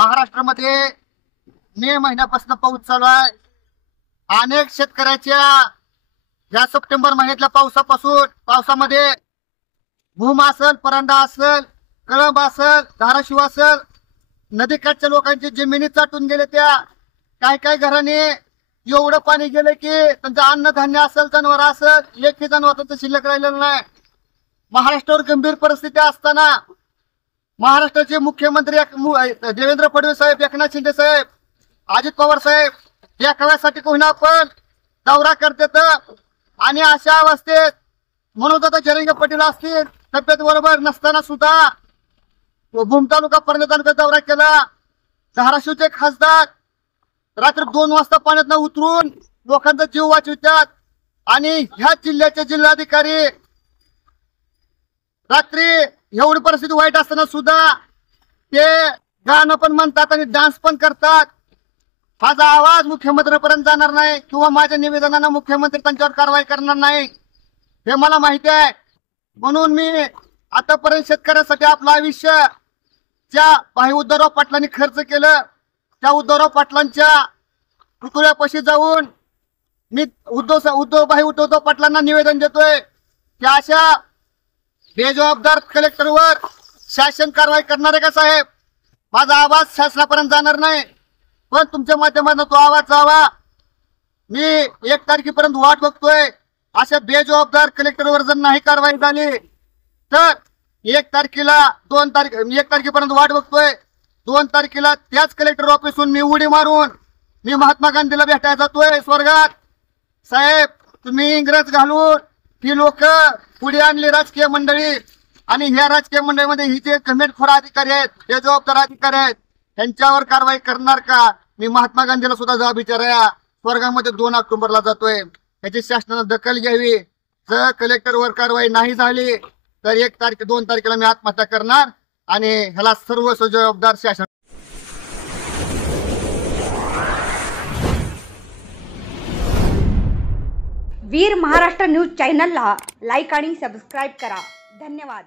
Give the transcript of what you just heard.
महाराष्ट्रामध्ये मे महिन्यापासून पाऊस चालू आहे। अनेक शेतकऱ्याच्या या सप्टेंबर महिन्यातल्या पावसामध्ये भूम असेल, परांडा असेल, कळंब असेल, धाराशिव असेल, नदीकाठच्या लोकांची जमिनी चाटून गेले। त्या काय घराने एवढं पाणी गेले की त्यांचं अन्नधान्य असेल, जनावर असेल, एकही जनावर शिल्लक राहिलेलं नाही। महाराष्ट्रावर गंभीर परिस्थिती असताना महाराष्ट्राचे मुख्यमंत्री देवेंद्र फडणवीस साहेब, एकनाथ शिंदे साहेब, अजित पवार साहेब या काळासाठी कोणा पण दौरा करतात आणि अशा अवस्थेत मनोज जरंगे पाटील असतील तब्येत बरोबर नसताना सुद्धा भूम तालुका, परंडा तालुक्यात दौरा केला। धाराशिवचे खासदार रात्री 2 वाजता पाण्यात उतरून लोकांचा जीव वाचवितात आणि ह्या जिल्ह्याचे जिल्हाधिकारी रात्री एवढी परिस्थिती वाईट असताना सुद्धा ते गाणं पण म्हणतात आणि डान्स पण करतात। माझा आवाज मुख्यमंत्र्यांपर्यंत जाणार नाही किंवा माझ्या निवेदनांना मुख्यमंत्री त्यांच्यावर कारवाई करणार नाही हे मला माहिती आहे। म्हणून मी आतापर्यंत शेतकऱ्यांसाठी आपलं आयुष्य ज्या भाई उद्धवराव पाटलांनी खर्च केलं त्या उद्धवराव पाटलांच्या पुतळ्यापाशी जाऊन मी उद्धव पाटलांना निवेदन देतोय की अशा बेजबाबदार कलेक्टरवर शासन कारवाई करणार आहे का साहेब? माझा आवाज शासनापर्यंत जाणार नाही, पण तुमच्या माध्यमातून तो आवाज जावा। मी 1 तारखेपर्यंत वाट बघतोय। अशा बेजबाबदार कलेक्टरवर जर नाही कारवाई झाली तर 1 तारखेपर्यंत वाट बघतोय। 2 तारखेला त्याच कलेक्टर ऑफिसून मी उडी मारून मी महात्मा गांधीला भेटायला जातोय स्वर्गात। साहेब, तुम्ही इंग्रज घालून ही लोक पुढे आणली राजकीय मंडळी आणि ह्या राजकीय मंडळीमध्ये ही जे कमेंटखोर अधिकारी आहेत, बेजबाबदार अधिकारी आहेत, त्यांच्यावर कारवाई करणार का? मी महात्मा गांधीला सुद्धा जबाब विचाराया स्वर्गामध्ये 2 ऑक्टोबरला जातोय। याची शासनाने दखल घ्यावी। जर कलेक्टरवर कारवाई नाही झाली तर 2 तारखेला मी आत्महत्या करणार आणि ह्याला सर्व जबाबदार शासन। वीर महाराष्ट्र न्यूज चॅनलला लाईक आणि सबस्क्राईब करा। धन्यवाद।